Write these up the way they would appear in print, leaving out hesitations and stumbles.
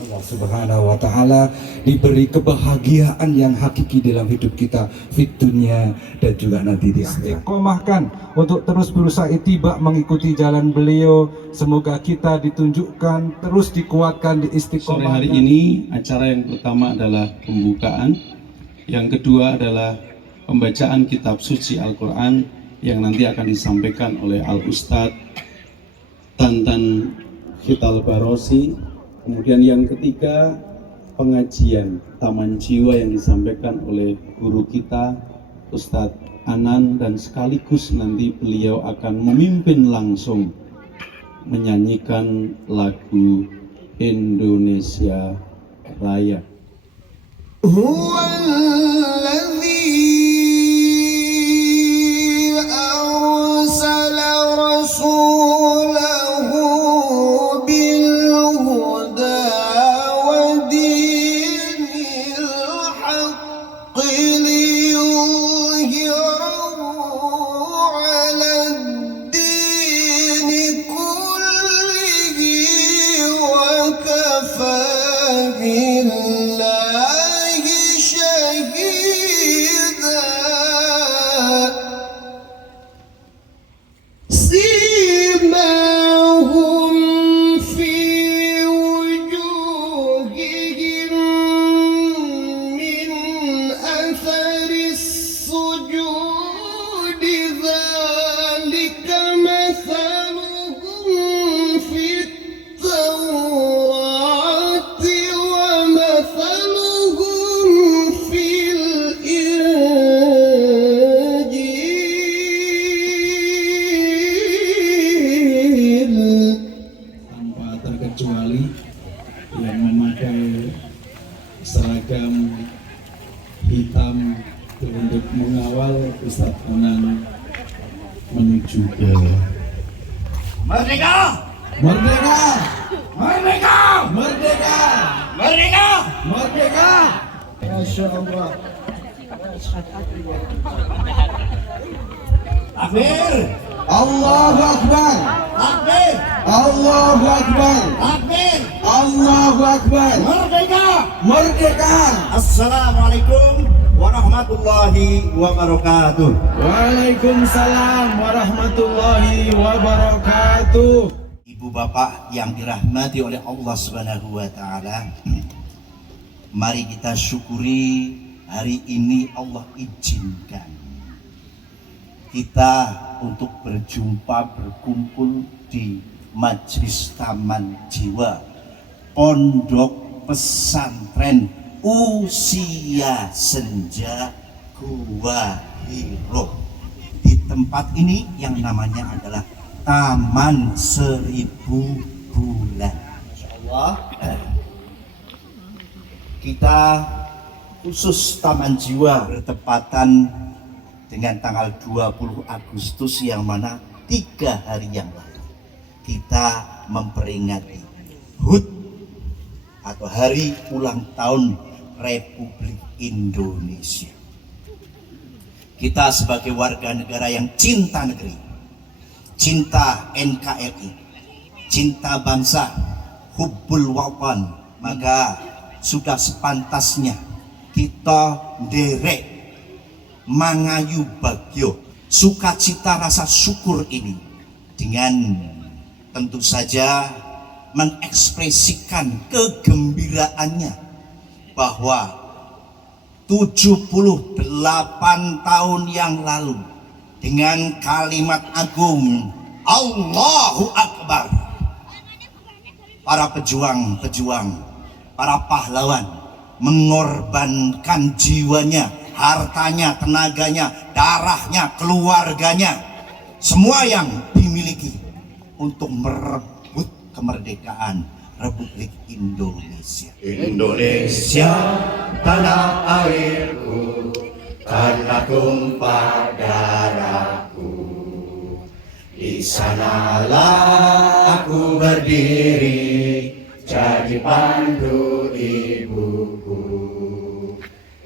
Allah Subhanahu wa Ta'ala diberi kebahagiaan yang hakiki dalam hidup kita fit dunia dan juga nanti di akhirat. Istiqomahkan untuk terus berusaha ittiba mengikuti jalan beliau. Semoga kita ditunjukkan terus dikuatkan di istiqomah. Sore hari ini acara yang pertama adalah pembukaan, yang kedua adalah pembacaan kitab suci Al-Quran yang nanti akan disampaikan oleh Al-Ustadz Tantan Khital Barosi. Kemudian yang ketiga, pengajian Taman Jiwa yang disampaikan oleh guru kita Ustadz Anan, dan sekaligus nanti beliau akan memimpin langsung menyanyikan lagu Indonesia Raya. Kecuali yang memakai seragam hitam untuk mengawal Ustadz Anan menuju ke Merdeka! Merdeka! Merdeka! Merdeka! Merdeka! Merdeka! Masya Allah. Takbir! Allahu Akbar. Takbir! Allahu Akbar. Takbir! Allahu Akbar. Merdeka! Merdeka. Assalamualaikum warahmatullahi wabarakatuh. Waalaikumsalam warahmatullahi wabarakatuh. Ibu bapak yang dirahmati oleh Allah Subhanahu wa Ta'ala, mari kita syukuri hari ini Allah izinkan kita untuk berjumpa, berkumpul di Majelis Taman Jiwa Pondok Pesantren Usia Senja Gua Hiro. Di tempat ini yang namanya adalah Taman Seribu Bulan. Insyaallah kita khusus Taman Jiwa bertepatan dengan tanggal 20 Agustus yang mana 3 hari yang lalu kita memperingati HUT atau Hari Ulang Tahun Republik Indonesia. Kita sebagai warga negara yang cinta negeri, cinta NKRI, cinta bangsa, hubbul watan, maka sudah sepantasnya kita nderek mangayu bagyo sukacita rasa syukur ini dengan tentu saja mengekspresikan kegembiraannya bahwa 78 tahun yang lalu dengan kalimat agung Allahu Akbar, para pejuang-pejuang, para pahlawan mengorbankan jiwanya, hartanya, tenaganya, darahnya, keluarganya, semua yang dimiliki untuk merebut kemerdekaan Republik Indonesia. Indonesia, tanah airku, karena tumpah darahku. Di sanalah aku berdiri, jadi pandu ibuku.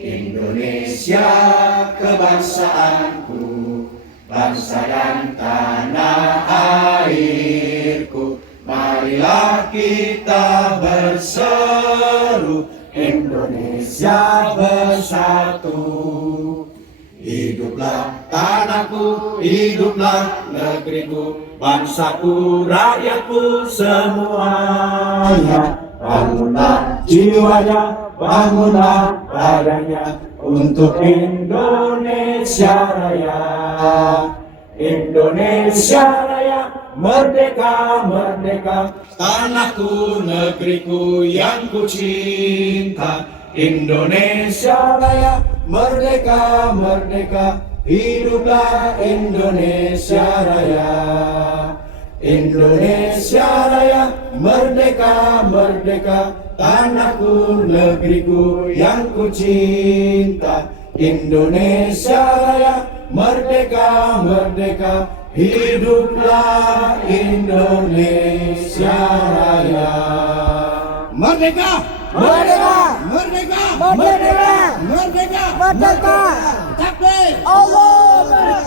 Indonesia kebangsaanku, bangsa dan tanah airku. Marilah kita berseru, Indonesia bersatu. Hiduplah tanahku, hiduplah negeriku, bangsaku, rakyatku semuanya. Bangunlah jiwanya, bangunlah badannya untuk Indonesia Raya. Indonesia Raya, merdeka, merdeka, tanahku, negeriku yang ku cinta. Indonesia Raya, merdeka, merdeka, hiduplah Indonesia Raya. Indonesia Raya, merdeka, merdeka, tanahku, negeriku yang ku cinta. Indonesia Raya, merdeka, merdeka, hiduplah Indonesia Raya. Merdeka! Merdeka! Merdeka! Merdeka! Merdeka! Merdeka! Takbir! Allah!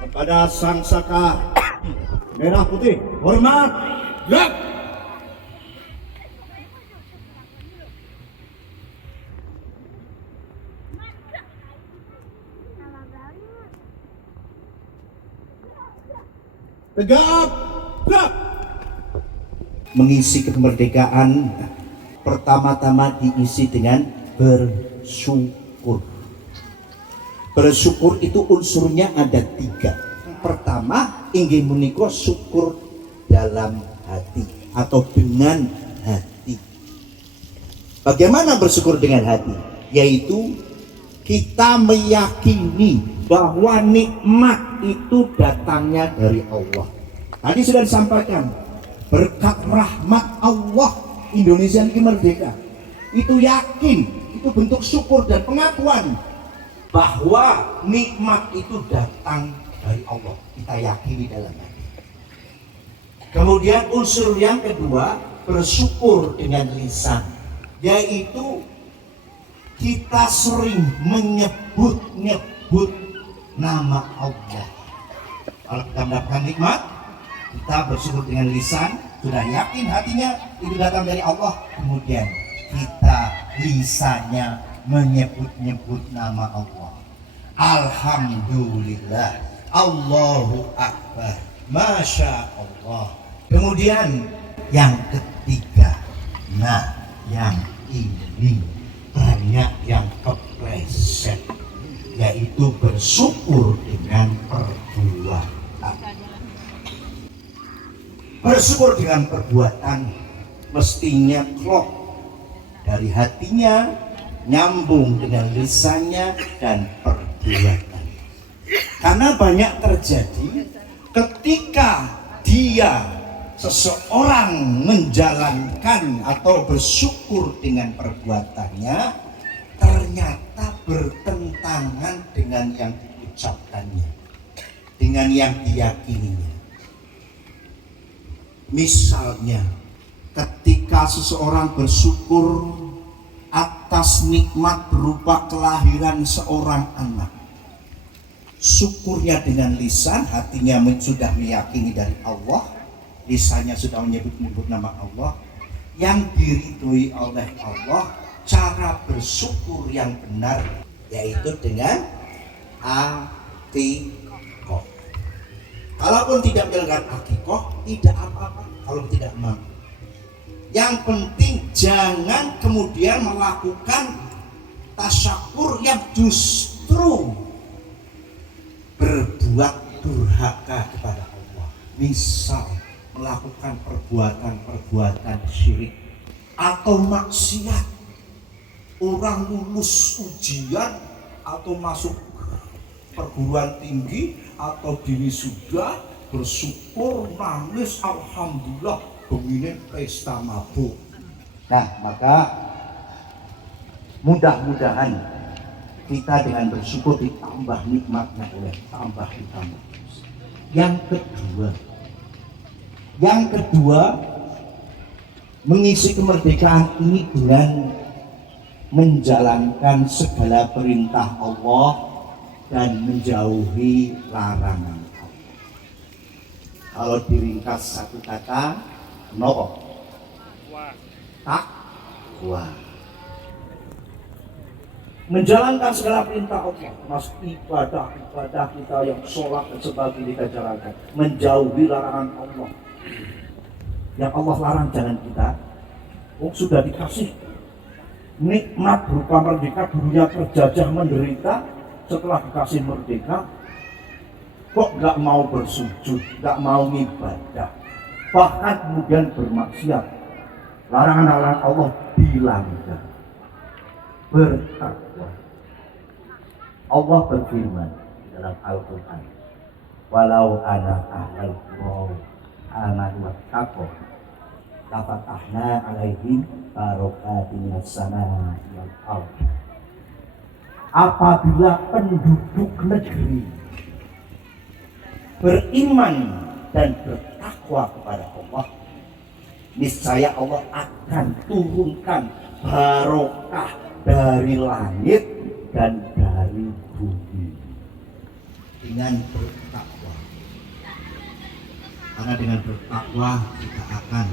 Kepada Sang Saka Merah Putih, hormat! Gerak! Tegap! Gerak! Mengisi kemerdekaan pertama-tama diisi dengan bersyukur. Bersyukur itu unsurnya ada 3. Pertama, inggih menika syukur dalam hati atau dengan hati. Bagaimana bersyukur dengan hati? Yaitu kita meyakini bahwa nikmat itu datangnya dari Allah. Tadi sudah disampaikan, berkat rahmat Allah Indonesia ini merdeka. Itu yakin, itu bentuk syukur dan pengakuan bahwa nikmat itu datang dari Allah. Kita yakini dalam hati. Kemudian unsur yang kedua, bersyukur dengan lisan, yaitu kita sering menyebut-nyebut nama Allah. Kalau kita mendapatkan nikmat, kita bersyukur dengan lisan, sudah yakin hatinya itu datang dari Allah. Kemudian kita lisannya menyebut-nyebut nama Allah. Alhamdulillah, Allahu Akbar, Masya Allah. Kemudian yang ketiga, nah yang ini banyak yang kepleset, yaitu bersyukur dengan perbuatan. Bersyukur dengan perbuatan mestinya klop dari hatinya, nyambung dengan lisannya dan perbuatan. Karena banyak terjadi ketika seseorang menjalankan atau bersyukur dengan perbuatannya, ternyata bertentangan dengan yang diucapkannya, dengan yang diyakininya. Misalnya, ketika seseorang bersyukur atas nikmat berupa kelahiran seorang anak, syukurnya dengan lisan, hatinya sudah meyakini dari Allah, lisannya sudah menyebut-nyebut nama Allah, yang diridhoi oleh Allah. Cara bersyukur yang benar yaitu dengan akikoh. Kalaupun tidak menjalankan akikoh, tidak apa-apa kalau tidak mampu. Yang penting jangan kemudian melakukan tasyakur yang justru berbuat durhaka kepada Allah. Misal melakukan perbuatan syirik atau maksiat. Orang lulus ujian atau masuk perguruan tinggi atau diwisuda, bersyukur, nangis, alhamdulillah, begini pesta mabuk. Nah, maka mudah-mudahan kita dengan bersyukur ditambah nikmatnya oleh tambah ditambah. Yang kedua, mengisi kemerdekaan ini dengan menjalankan segala perintah Allah dan menjauhi larangan Allah. Kalau diringkas satu kata, no, takwa. Menjalankan segala perintah Allah, mas ibadah kita yang sholat dan sebagainya kita jalankan. Menjauhi larangan Allah. Yang Allah larang jangan kita. Sudah dikasih nikmat berupa merdeka, dunia terjajah menderita. Setelah dikasih merdeka, kok nggak mau bersujud, nggak mau ibadah, bahkan kemudian bermaksiat. Larangan-larangan Allah dilanggar. Bertakwa. Allah berfirman dalam Al-Quran, walau ana ahlal qura amanu wattaqu lafatahna alaihim barakatin minas samaa'i wal ardh. Apabila penduduk negeri beriman dan bertakwa kepada Allah, niscaya Allah akan turunkan barokah dari langit dan dari bumi dengan bertakwa. Karena dengan bertakwa kita akan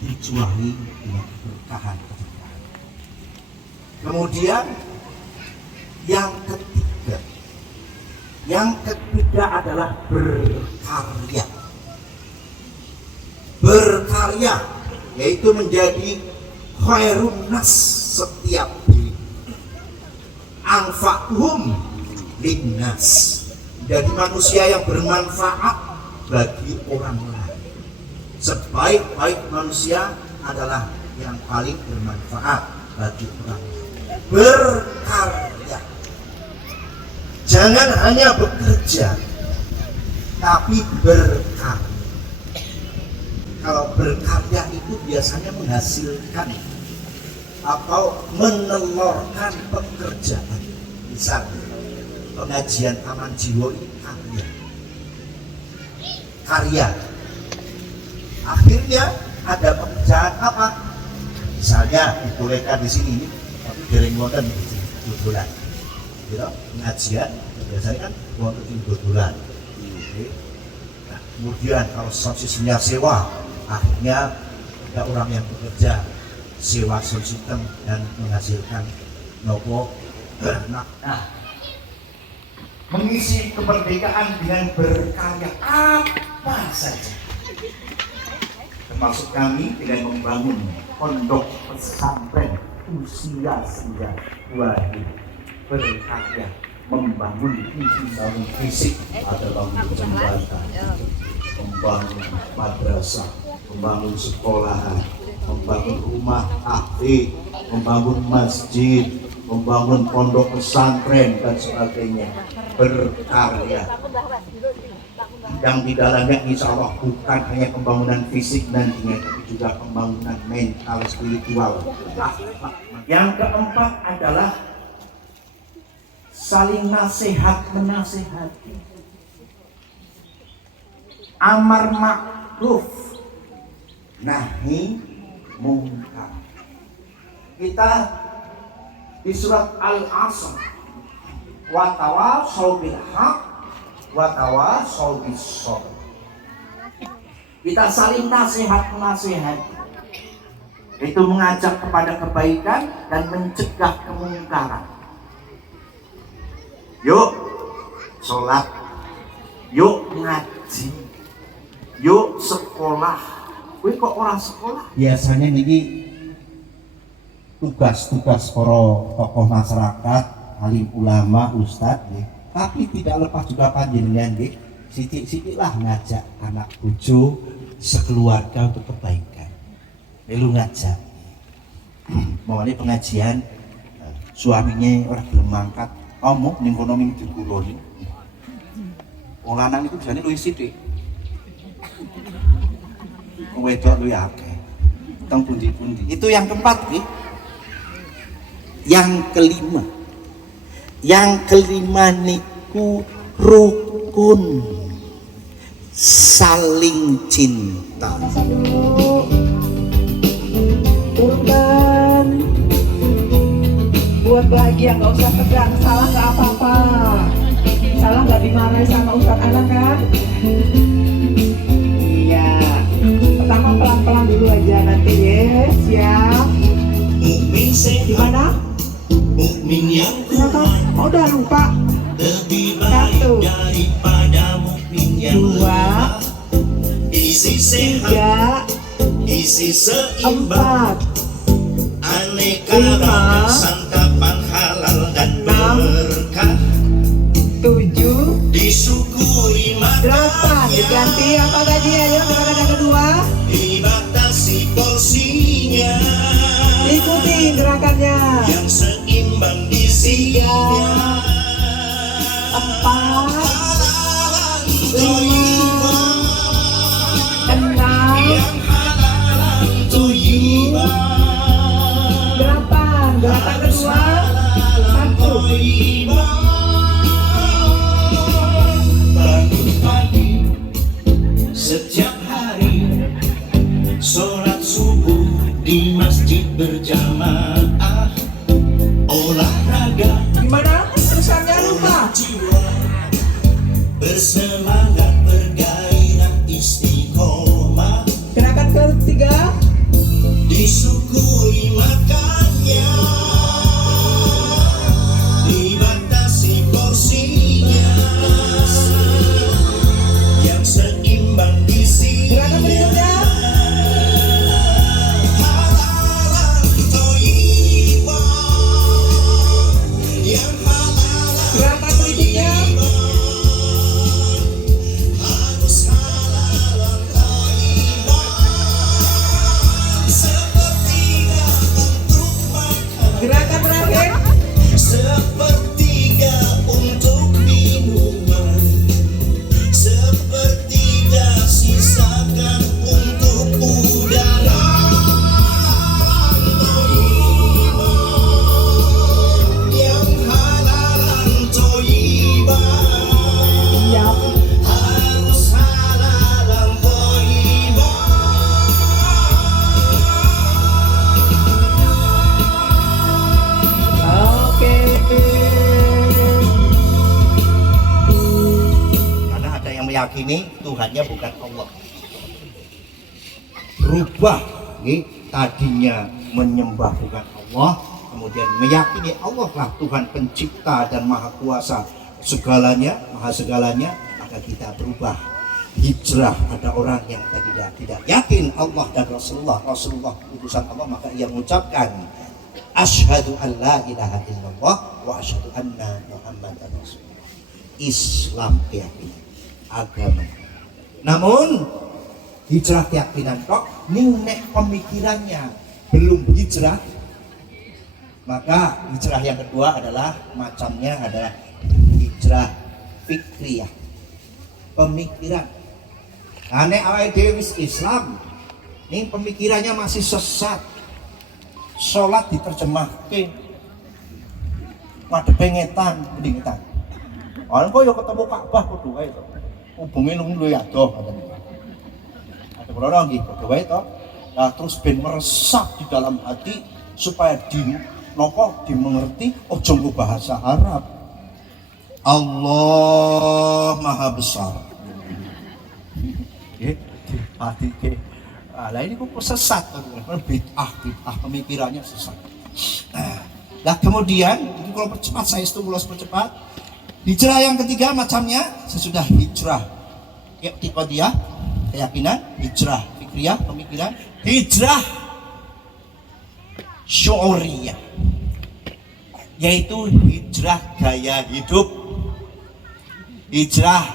dicuahi dengan keberkahan. Kemudian yang ketiga adalah berkarya. Berkarya yaitu menjadi khairun nas setiap diri. Anfa'uhum linnas, jadi manusia yang bermanfaat bagi orang lain. Sebaik-baik manusia adalah yang paling bermanfaat bagi orang lain. Berkarya, jangan hanya bekerja, tapi berkarya. Kalau berkarya itu biasanya menghasilkan atau menelurkan pekerjaan. Misalnya pengajian Taman Jiwa ini karya. Akhirnya ada pekerjaan apa? Misalnya dibolehkan di sini, tapi dereng wonten dodolan. Gitu, pengajian biasanya kan wonten dodolan. Nah, kemudian kalau sosisnya sewa, akhirnya ada orang yang bekerja sewa sound system dan menghasilkan nopo. Nah, mengisi kemerdekaan dengan berkarya apa saja, termasuk kami dengan membangun pondok pesantren usia senja wahid. Berkarya membangun fisik, ada bangun jembatan, membangun madrasah, membangun sekolahan, membangun rumah tahfiz, membangun masjid, membangun pondok pesantren dan sebagainya. Berkarya yang di dalamnya insya Allah bukan hanya pembangunan fisik nantinya, tapi juga pembangunan mental spiritual. Yang keempat adalah saling nasihat menasihati, amar ma'ruf nahi mungkar. Kita di surat Al-Asr, wa tawasau bil haq wa tawasau bis sabr. Kita saling nasihat menasihati, itu mengajak kepada kebaikan dan mencegah kemungkaran. Yuk sholat, yuk ngaji, yuk sekolah. Kowe kok orang sekolah? Biasanya niki tugas-tugas para tokoh masyarakat, alim ulama, ustadz, tapi tidak lepas juga panjenengan, sidik-sidik lah ngajak anak bojo sekeluarga untuk kebaikan. Lalu ngajak, mau ini pengajian, suaminya orang belum mangkat, omong ning kono ming dikuloni. Wong lanang iku biasane luwih sithik. Wong wedok luwih akeh. Teng pundi-pundi. Itu yang keempat nggih. Yang kelima niku rukun, saling cinta. buat bahagia, nggak usah tegang. Salah nggak apa-apa. Salah nggak dimarahi sama Ustadz Anak kan? Iya. Pertama pelan-pelan dulu aja nanti ya. Siap. Mukmin Gimana? mukmin yang Kenapa? Oh, udah lupa. lebih Satu. daripada mukmin yang Dua. isi sehat, Tiga. isi seimbang, Empat. aneka Lima. ragam santapan halal dan Enam. berkah, Tujuh. disyukuri Delapan. makannya, Diganti apa tadi? Ayo gerakan yang kedua. dibatasi porsinya, Ikuti gerakannya. yang seimbang isinya. Empat. Halalan Lima. thayyibah, Enam. yang halalan thayyibah, Delapan. Gerakan kedua. Satu. thayyibah. Bangun pagi setiap hari, sholat subuh di masjid berjamaah, olahraga Gimana? Tulisannya lupa. jiwa, bersemangat bergairah istiqomah, Gerakan ketiga. disyukuri makannya, dibatasi porsinya, yang seimbang Gerakan isinya. berikutnya. Halalan thayyibah, yang halalan Gerakan berikutnya. harus halalan thayyibah, sepertiga untuk makan, Gerakan terakhir. sepertiga untuk minuman, sepertiga sisakan untuk udara. Yang halalan thayyibah, Siap. harus halalan thayyibah. Oke. Karena ada yang meyakini Tuhannya bukan Allah. Berubah, tadinya menyembah bukan Allah, kemudian meyakini Allah lah Tuhan pencipta dan maha kuasa segalanya, maha segalanya, maka kita berubah. Hijrah, ada orang yang tidak yakin Allah dan Rasulullah utusan Allah, maka ia mengucapkan asyhadu an la ilaha illallah wa asyhadu anna muhammadan rasulullah. Islam keyakinan, agama. Namun hijrah keyakinan kok nek pemikirannya belum hijrah, maka hijrah yang kedua adalah macamnya adalah hijrah fikriyah, pemikiran. Nah, nek awake dhewe wis Islam, ning pemikirannya masih sesat. Sholat diterjemahke madhepe ngetan, mending ngetan. Orang kok ya ketemu Ka'bah kudu wae to. Hubunge luwih adoh ngoten. Ada orang nggih kudu wae to. Nah, terus ben meresap di dalam hati supaya dimengerti ojo nggo bahasa Arab. Allah Maha Besar. Hati ke. Lah ini kok sesat, bid'ah pemikirannya sesat. Nah kemudian, ini kalau percepat saya stimulus percepat. Hijrah yang ketiga macamnya sesudah hijrah i'tiqadiyah, keyakinan, hijrah fikriyah, pemikiran, hijrah syu'uriyah, yaitu hijrah gaya hidup, hijrah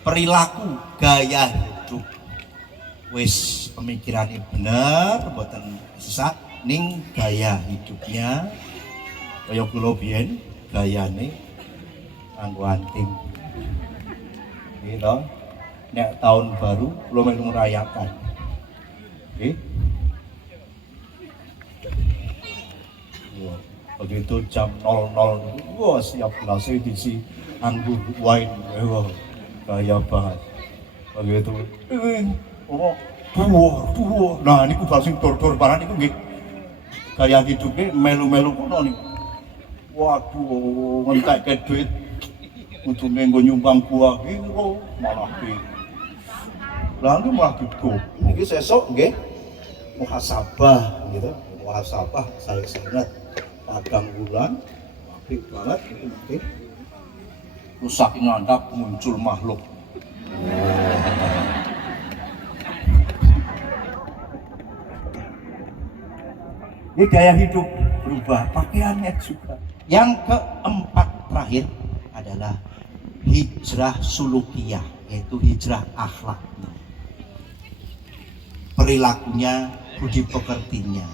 perilaku gaya hidup. Wis pemikirannya bener, mboten sesat, ning gaya hidupnya kaya kula biyen gayane nganggo anting. Gitu. Nek tahun baru kula melu ngerayakan. Nggih. Begitu jam 00 wah siap gelas edisi anggur wine, wah gaya banget. Begitu oh buah. Nah niku bal sing dor-dor barang niku nggih gaya hidupnya melu-melu kono nih. Waduh, ngentek duit untuk nggo nyumbang buah hero malah di. Lalu malah gitu. Ini sesok nggih muhasabah gitu. Muhasabah saya ingat padang bulan apik banget itu mungkin. Rusak ngandap muncul makhluk. Ini gaya hidup berubah, pakaiannya juga. Yang keempat terakhir adalah hijrah sulukiyah, yaitu hijrah akhlak. Perilakunya, budi pekertinya.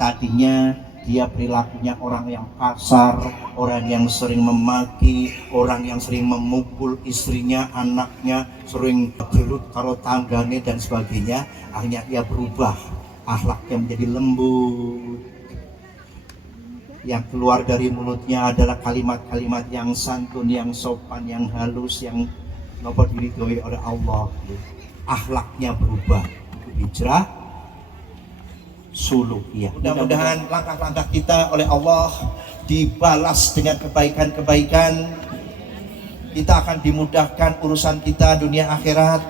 Tadinya dia perilakunya orang yang kasar, orang yang sering memaki, orang yang sering memukul istrinya, anaknya, sering gelut karo tanggane dan sebagainya. Akhirnya dia berubah, akhlaknya menjadi lembut. Yang keluar dari mulutnya adalah kalimat-kalimat yang santun, yang sopan, yang halus, yang diridhoi oleh Allah. Akhlaknya berubah. Itu hijrah sulukiyah. Mudah-mudahan langkah-langkah kita oleh Allah dibalas dengan kebaikan-kebaikan. Kita akan dimudahkan urusan kita dunia akhirat.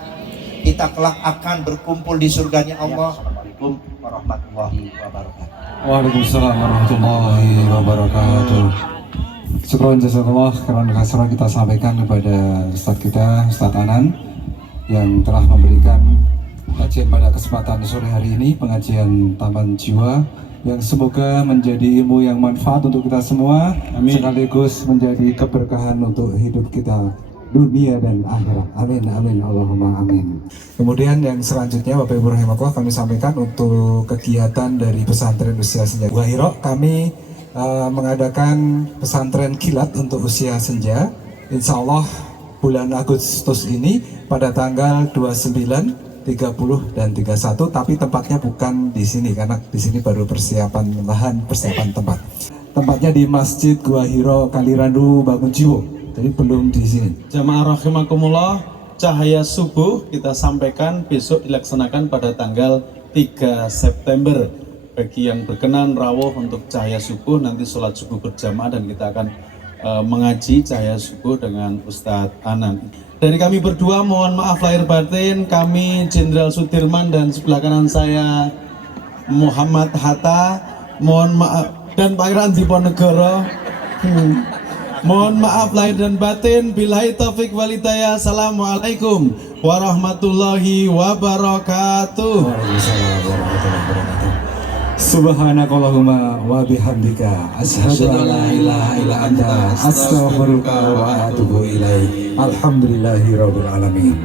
Kita kelak akan berkumpul di surganya Allah. Assalamualaikum warahmatullahi wabarakatuh. Waalaikumsalam warahmatullahi wabarakatuh. Syukron jazakallah karena kasrah kita sampaikan kepada Ustadz kita, Ustadz Anan, yang telah memberikan kajian pada kesempatan sore hari ini, pengajian Taman Jiwa, yang semoga menjadi ilmu yang manfaat untuk kita semua. Amin. Sekaligus menjadi keberkahan untuk hidup kita dunia dan akhirat. Amin, amin, Allahumma amin. Kemudian yang selanjutnya Bapak Ibu rahimakumullah, kami sampaikan untuk kegiatan dari pesantren usia senja Gua Hiro. Kami mengadakan pesantren kilat untuk usia senja. Insya Allah bulan Agustus ini pada tanggal 29, 30 dan 31, tapi tempatnya bukan di sini karena di sini baru persiapan lahan, persiapan tempat. Tempatnya di Masjid Gua Hiro Kalirandu Bangunjiwo. Jadi belum di sini. Jamaah rahimakumullah, cahaya subuh kita sampaikan besok dilaksanakan pada tanggal 3 September. Bagi yang berkenan rawuh untuk cahaya subuh, nanti sholat subuh berjamaah dan kita akan mengaji cahaya subuh dengan Ustadz Anan. Dari kami berdua mohon maaf lahir batin, kami Jenderal Sudirman dan sebelah kanan saya Muhammad Hatta, mohon maaf, dan Pangeran Diponegoro. Mohon maaf lahir dan batin. Billahi taufik walhidayah. Assalamualaikum warahmatullahi wabarakatuh. Waalaikumsalam warahmatullahi wabarakatuh. Subhanakallahumma wa bihamdika asyhadu an la ilaha illa anta astaghfiruka wa atubu ilaik. Alhamdulillahirabbil alamin.